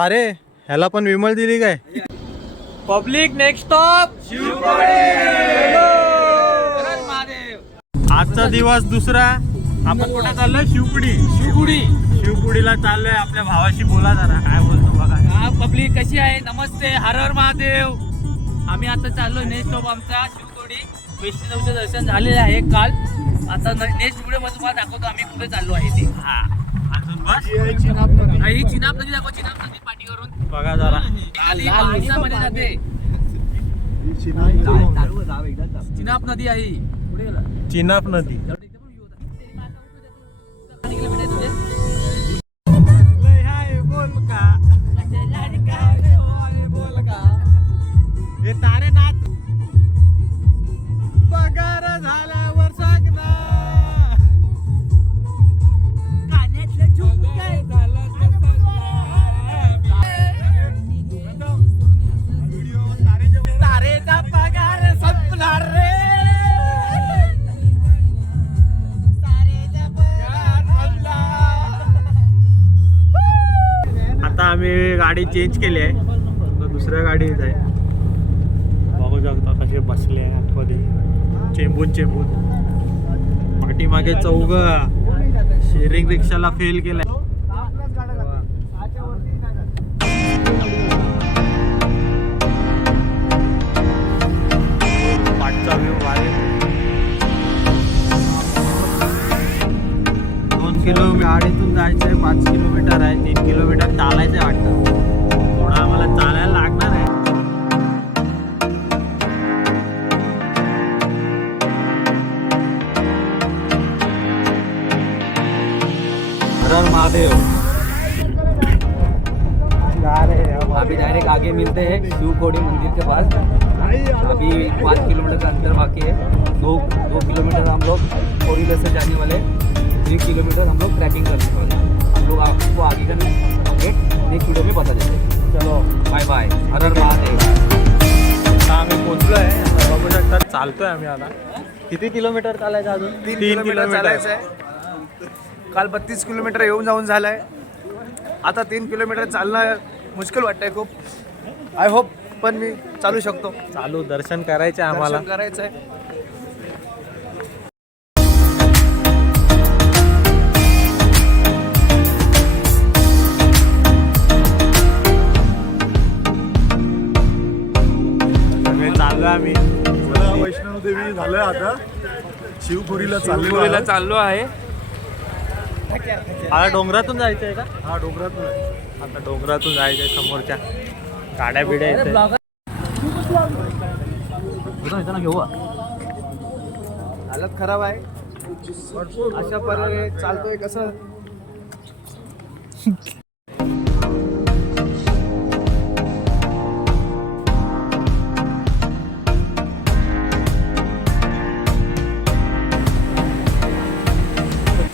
अरे ह्याला पण विमल दिली काय? पब्लिक नेक्स्ट स्टॉप आजचा दिवस दुसरा. आपण कुठे चाललोय? शिवपुडीला चाललोय. आपल्या भावाशी बोला जरा, काय बोलतो बघा. हा पब्लिक कशी आहे? नमस्ते, हर हर महादेव. आम्ही आता चाललोय नेक्स्ट स्टॉप आमचा शिवपुडी. वैष्णवदेवीचं दर्शन झालेलं आहे काल. आता नेक्स्ट व्हिडिओ मध्ये तुम्हाला दाखवतो आम्ही कुठे चाललो आहे ते. हा अजून बस ही चिनाब नदी दाखव. चिनाब नदी पाठी करून बघा जरा. मध्ये जाते. चिनाब नदी आहे. पुढे गेला चिनाब नदी. हे तारे नाच पगार झाल्यावर सांगना. तारेचा पगार संपणार रे. आता आम्ही गाडी चेंज केली आहे. दुसऱ्या गाडीत आहे. बघू शकता कसे बसले आतमध्ये चेंबून. पाठीमागे चौघ शेअरिंग रिक्षाला फेल केलाय. पाठचा व्ह्यू आहे. 2 किलोमीटर गाडीतून जायचंय. 5 किलोमीटर आहे. 3 किलोमीटर चालायचंय वाटतं. थोडा आम्हाला चालायला लागणार आहे. हर महादेव. अभी डायरेक्ट आगे मिलते हैं शिवकोड़ी मंदिर के पास. अभी 5 किलोमीटर का अंतर बाकी है. 2 किलोमीटर हम लोग फोर व्हीलर से जाने वाले. 3 किलोमीटर हम लोग ट्रैकिंग करने वाले. हम लोग आपको आगे का नेक्स्ट वीडियो में बता देते. चलो बाय बाय. हर हर महादेव. आता आम्ही पोचलो आहे. आता बघू शकता चालतोय आम्ही. आता किती किलोमीटर चालायचं अजून? 3 किलोमीटर चालायचं आहे. काल 32 किलोमीटर येऊन जाऊन झालाय. आता 3 किलोमीटर चालणं मुश्किल वाटतंय खूप. आय होप पण मी चालू शकतो. चालू दर्शन करायचं आम्हाला. दर्शन करायचंय. चाललो आम्ही. वैष्णवदेवी झालं. आता शिवपुरीला चाललो आहे. आता डोंगरातून जायचंय का? हा डोंगरातून आहे. आता डोंगरातून जायचंय. समोरच्या गाड्या बिड्या येते. हालत खराब आहे. अशा प्रकारे चालतोय कसं.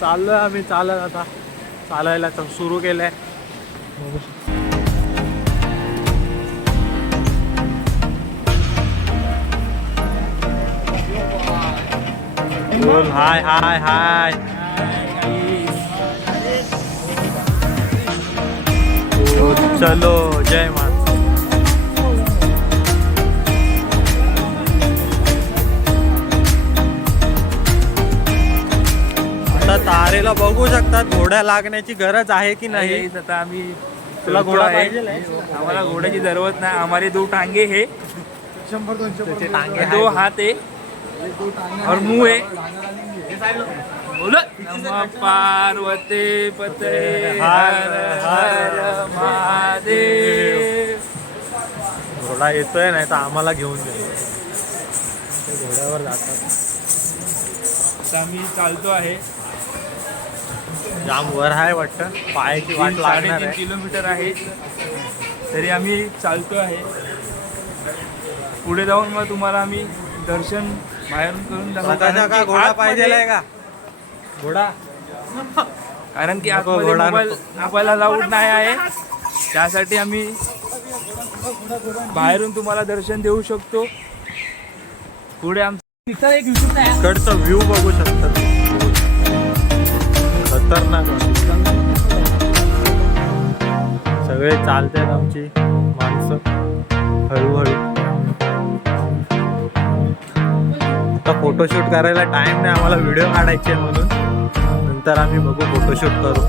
चाललोय आम्ही. आता चालायला सुरू केलंय. बोल हाय हाय हाय. चलो जय माता. आता तारेला बघू शकतात. घोड्या लागण्याची गरज आहे की नाही? आता आम्ही तुला घोडा पाहिजे? आम्हाला घोड्याची जरूरत नाही. हमारे 2 टांगे है. 100-200 टांगे 2 हाथ है और मुंह है. बोलो नमः पार्वती पते हर हर महादेव. घोडा येतोय नाही तर आम्हाला घेऊन जाईल. ते घोड्यावर जातात. आता आम्ही चालतो आहे. जाम वर आहे वाटतं. पायाची वाट लागणार 3.5 आहे. किलोमीटर आहे. तरी आम्ही चालतो आहे. पुढे जाऊन मग तुम्हाला आम्ही दर्शन बाहेरून करून स्वतःचा का घोडा पाहिजे का? घोडा कारण की नको, आतमध्ये घोडा मोबाईल आपल्याला लावूड नाही आहे. त्यासाठी आम्ही बाहेरून तुम्हाला दर्शन देऊ शकतो. पुढे आमचा एक इकडचा व्ह्यू बघू शकता. खतरनाक. सगळे सगळे चालतात आमची माणसं हळूहळू. आता फोटोशूट करायला टाइम नाही आम्हाला, व्हिडिओ काढायचे म्हणून. नंतर आम्ही बघू फोटोशूट करू.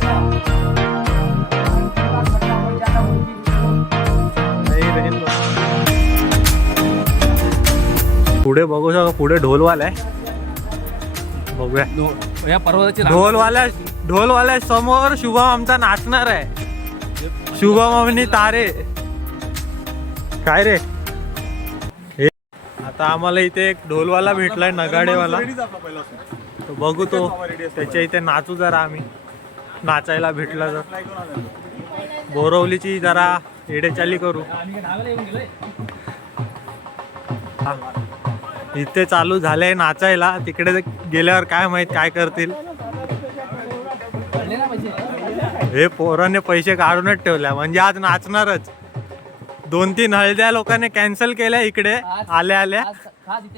पुढे बघू शकतो, पुढे ढोलवाला आहे. बघूया या पर्वताची ढोलवाल्या समोर शुभम आमचा नाचणार आहे. शुभम आणि तारे काय रे. हे आता आम्हाला इथे एक ढोलवाला भेटलाय, नगाडेवाला. तो बघू तो त्याच्या इथे नाचू जरा आम्ही. नाचायला भेटला तर बोरवलीची जरा येडेचाली करू. इथे चालू झालंय नाचायला, तिकडे गेल्यावर काय माहित काय करतील. हे पोराने पैसे काढूनच ठेवल्या, म्हणजे आज नाचणारच. 2-3 हळद्या लोकांनी कॅन्सल केल्या इकडे आल्या आल्या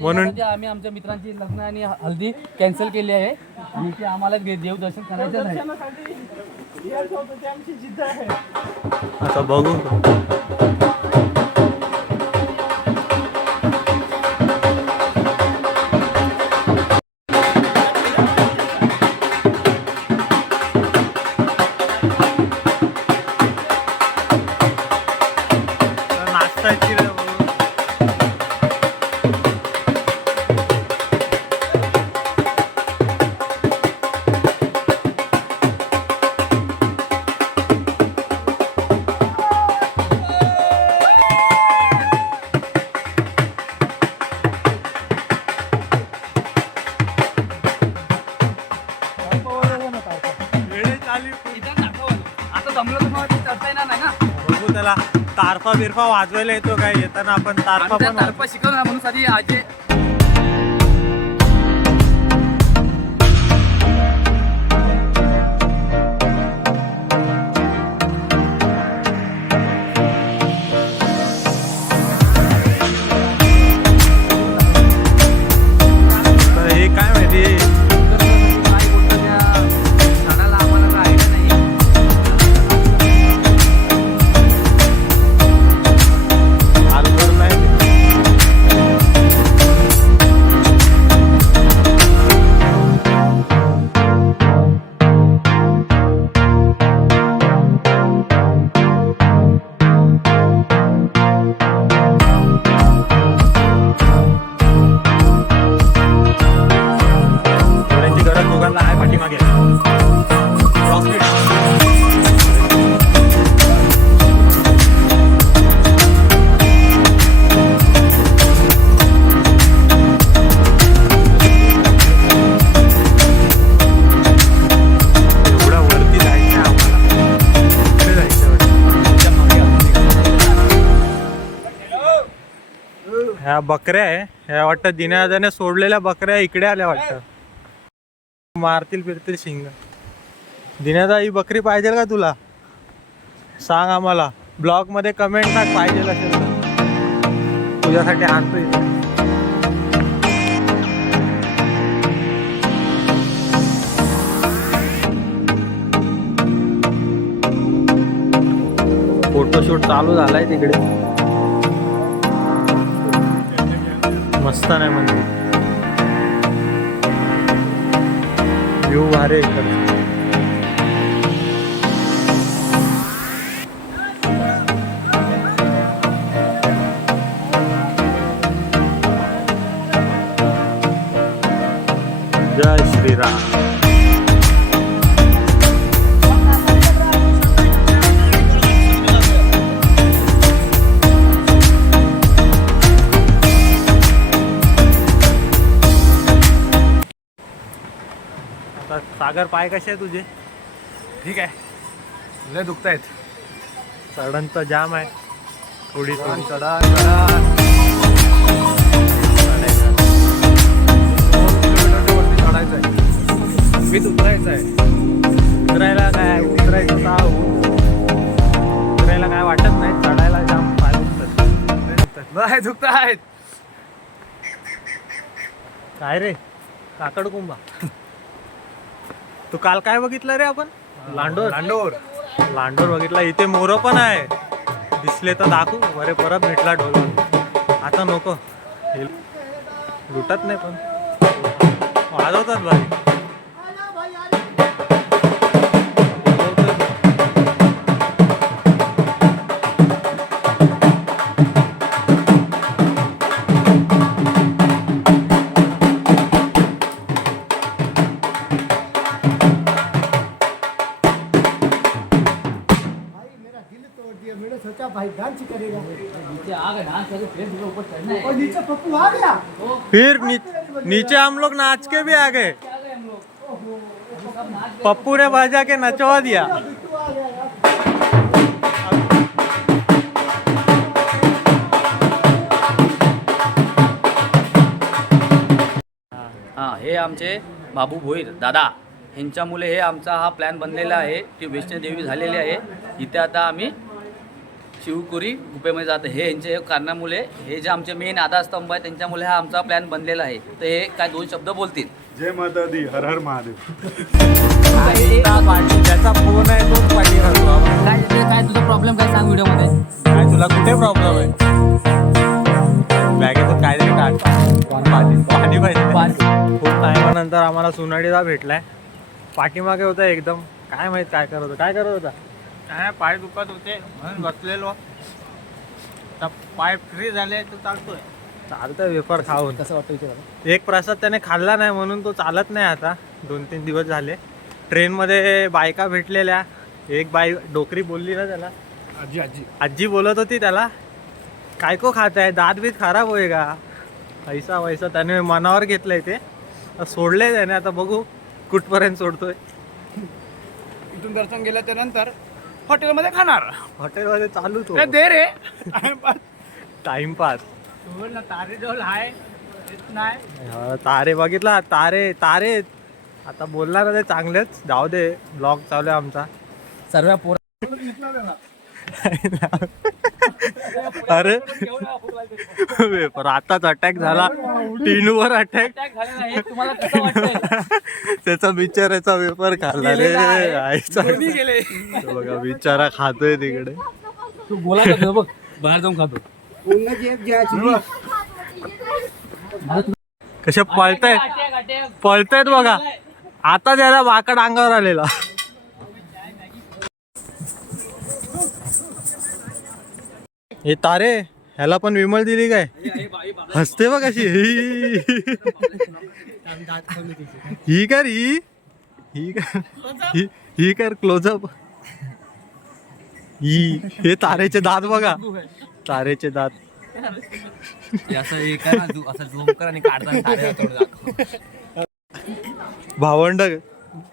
म्हणून. आम्ही आमच्या मित्रांची लग्न आणि हल्दी कॅन्सल केली आहे आणि ते आम्हाला देवदर्शन करायचं आहे. आता बघू. बघू त्याला तारफा बिरफा वाजवायला येतो काय. येताना आपण तारफा शिकवणार म्हणून आधी आजे हे काय माहिती. ह्या बकऱ्या आहे, ह्या वाटतं दिनादाने सोडलेल्या बकऱ्या इकडे आल्या वाटतं. मारतील फिरतील शिंग. दिनादा ही बकरी पाहिजे का तुला, सांग आम्हाला. ब्लॉग मध्ये कमेंट टाक पाहिजे असेल तर, तुझ्यासाठी आणतोय. फोटोशूट चालू झालाय तिकडे. मस्त नाही म्हणजे व्ह्यू भारी एकदम. जय श्रीराम. सागर पाय कसे आहे तुझे? ठीक आहे, लय दुखतायत. चढणचं जाम आहे थोडी थोडी. चढा चढायचं आहे, मीच उतरायचं आहे. उतरायला काय, उतरायला काय वाटत नाही, चढायला जाम पाय दुखतात. नाही दुखतायत. काय रे काकड कुंभा, तू काल काय बघितलं रे आपण? लांडोर. लांडोर बघितला. इथे मोर पण आहे, दिसले तर दाखवू. बरे परत भेटला ढोल. आता नको, हे लुटत नाही पण वाजवतात भाई. नीचे आ गए डांस करके फिर ऊपर चढ़ना है। फिर नीचे हम लोग नाच के भी आ गए. पप्पू ने बजा के नचवा दिया. हां, हे आमचे बाबू भोईर दादा ह्यांच्यामुळे हे आमचा हा प्लॅन बनलेला आहे की वैष्णोदेवी झालेली आहे. इथे आता आम्ही शिवपुरी गुफेमध्ये जातो. हे यांच्या कारणामुळे हे जे आमचे मेन आधारस्तंभ आहे त्यांच्यामुळे हा आमचा प्लॅन बनलेला आहे. तर हे काय 2 शब्द बोलतील. जय माता दी, हर हर महादेव. ज्याचा फोन आहे तोच पाठी घालतो बाबा. काय तुझा प्रॉब्लेम काय सांग व्हिडिओमध्ये. काय तुला कुठे प्रॉब्लेम आहे? बॅगेतून काहीतरी काढ. पाणी पाहिजे. खूप टायमानंतर आम्हाला सोनाडीला भेटलाय. पाठीमागे होता एकदम, काय माहित काय करत होता. काय करत होता? काय पाय दुखत होते म्हणून बसलेलो. आता पाय फ्री झाले तर चालतोय. चालतंय वेफर खाऊन. कसं वाटतं एक प्रसाद त्याने खाल्ला नाही म्हणून तो चालत नाही आता. 2-3 दिवस झाले. ट्रेनमध्ये बायका भेटलेल्या. एक बाई डोकरी बोलली ना त्याला. आजी बोलत होती त्याला, काय को खात आहे, दात बीत खराब होय का, ऐसा वैसा. त्याने मनावर घेतलंय ते, सोडले त्याने. आता बघू कुठपर्यंत सोडतोय. इथून दर्शन गेलं त्यानंतर हॉटेलमध्ये खाणार. हॉटेलमध्ये चालू तो दे रे टाइमपास. तारे जवळ आहे नाही. तारे बघितला, तारे तारे. आता बोलणार ना ते चांगलेच. जाऊ दे, ब्लॉग चालू आहे आमचा. सर्व पोर अरे वेपर आताच अटॅक झाला. टीनवर अटॅक. तुम्हाला कसं वाटतं. त्याचा बिचाराचा वेपर खाल्ला रे आईचा. बघा बिचारा खातोय तिकडे. तू बोला बघ, बाहेर जाऊन खातो. कसे पळतायत बघा. आता त्याला वाकड अंगावर आलेला. हे तारे, ह्याला पण विमल दिली काय? हसते बघ अशी. ही कर, ही कर क्लोजअप. हे तारेचे दात बघा, तारेचे दात. असं झूम कर आणि काढता. भावंड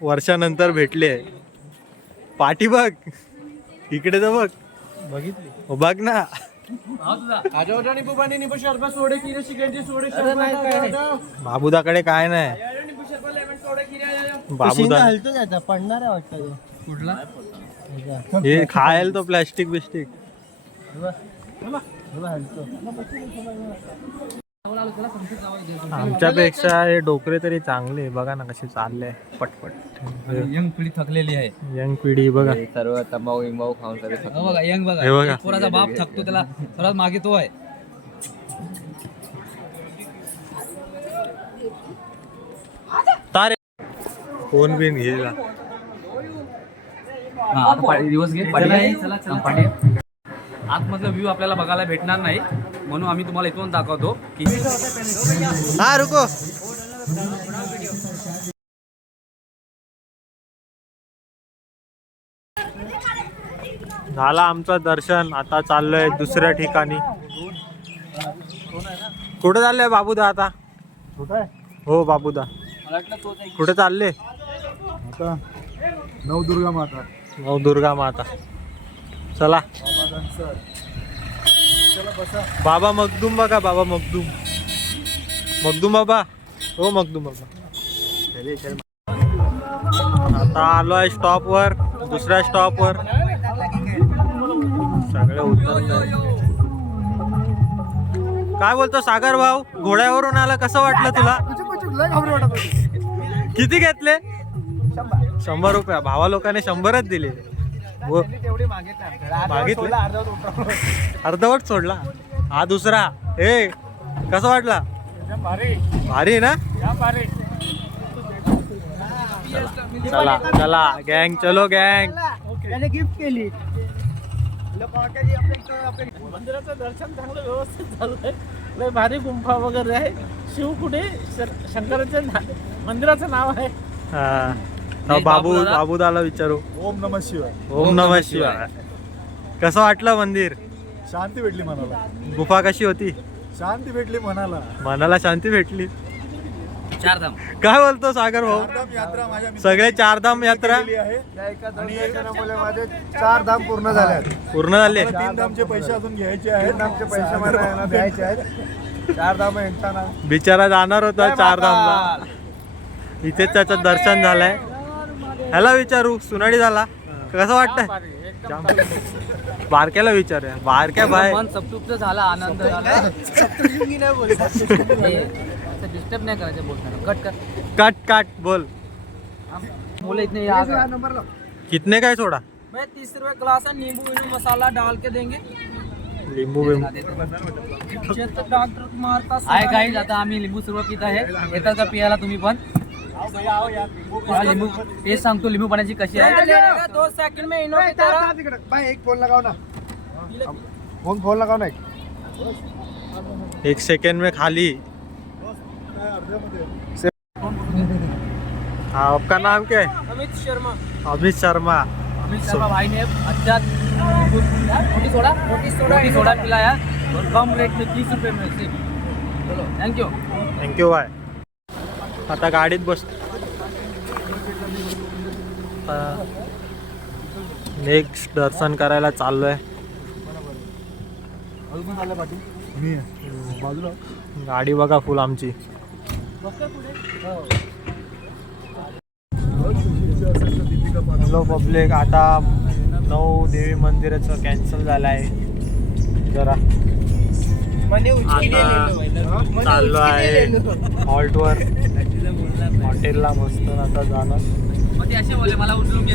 वर्षानंतर भेटले. पाठी बघ, इकडे तर बघ. बघितली बघ ना. बाबूदाकडे काय नाही. बाबूदा पडणार आहे वाटतं. कुठला हे खायला तो प्लॅस्टिक बिस्टिक. आमच्यापेक्षा हे डोकरे तरी चांगले. बघा ना कसे चालले पटपट. यंग पिढी थकलेली आहे. यंग पिढी बघा. सर्व तंबाखू विंबाखू खाऊन सर्व बघा. यंग बघा, हे बघा. पोराचा बाप थकतो, त्याला सर्वात मागे तो आहे. तारे फोन बिन घेला. दिवस घे आतमधला व्ह्यू आपल्याला बघायला भेटणार नाही म्हणून आम्ही तुम्हाला इथून दाखवतो की. हा रुको. झाला आमचं दर्शन. आता चाललोय दुसऱ्या ठिकाणी. कुठे चाललंय बाबूदा आता? हो बाबूदा, कुठे चालले? आता नवदुर्गा माता. नवदुर्गा माता. चला. बाबा मखदूम बघा. बाबा मखदूम. मखदूम बाबा. हो मखदूम बाबा. आता आलोय स्टॉपवर, दुसऱ्या स्टॉपवर. सगळे उतरत. काय बोलतो सागर भाऊ, घोड्यावरून आला, कसं वाटलं तुला? किती घेतले? 100 रुपये. भावा लोकांनी 100च दिले. वो तेवढी मागितली मागितले अर्धवट सोडला. हा दुसरा. ए कसं वाटला? भारी आहे ना. चला चला गँग, चलो गँग. त्याने गिफ्ट केली. मंदिराचं दर्शन चांगलं व्यवस्थित झालंय. लय भारी गुंफा वगैरे आहे. शिव कुठे शंकराचं मंदिराचं नाव आहे. हा बाबूदाला विचारू. ओम नमः शिवाय. ओम नमः शिवाय. कसं वाटलं मंदिर? शांती भेटली मनाला. गुफा कशी होती? शांती भेटली मनाला. मनाला शांती भेटली. चारधाम. काय बोलतो सागर भाऊ? चारधाम यात्रा माझ्या सगळे चारधाम यात्रा केलेली आहे. माझे 4 धाम पूर्ण झाले. पूर्ण झाले. मला 3 धामचे पैसे अजून घ्यायचे आहेत. 3 धामचे पैसे मला यांना द्यायचे आहेत. 4 धाम यांचा ना. बिचारा जाणार होता चारधामला. इथेच त्याचं दर्शन झालंय. ह्याला विचारू, सुनाडी झाला कसं वाटतंय? बारक्याला विचारूया. बारक्या बाय मन सप्तुप्त झाला, आनंद झाला. डिस्टर्ब नहीं करायचं बोलताना. कट कर. कट बोल. बोले इतने याद है. Number low. कितने का है सोडा? मैं 30 रुपए ग्लास है. नींबू मसाला डाल के देंगे. लिंबू डॉक्टर मारता आहे काही. आता आम्ही लिंबू सुरुवात पित आहे. येतात का पियाला तुम्ही पण? लिंबू टेस्ट सांगतो लिंबू पाण्याची कशी आहे. 2 सेकंड में इनो की तरह. भाई एक फोन लगाओ ना. फोन लगाओ ना. 1 सेकंड में खाली. हाँ, आपका नाम क्या है? अमित शर्मा. अमित शर्मा. अमित शर्मा भाई ने अच्छा मोटी सोडा पिलाया और कम रेट में 30 रुपए में सिर्फ. चलो थँक्यू. Thank you bye. आता गाडीत बस. नेक्स्ट दर्शन करायला चाललोय. मी बाजूला. गाडी बघा फुल आमची. हॅलो पब्लिक, आता 9 देवी मंदिराचं कॅन्सल झालं आहे जरा. आता चाललो आहे हॉल्टवर, हॉटेलला मस्त आता जाणार. असे बोले मला उचलून घे.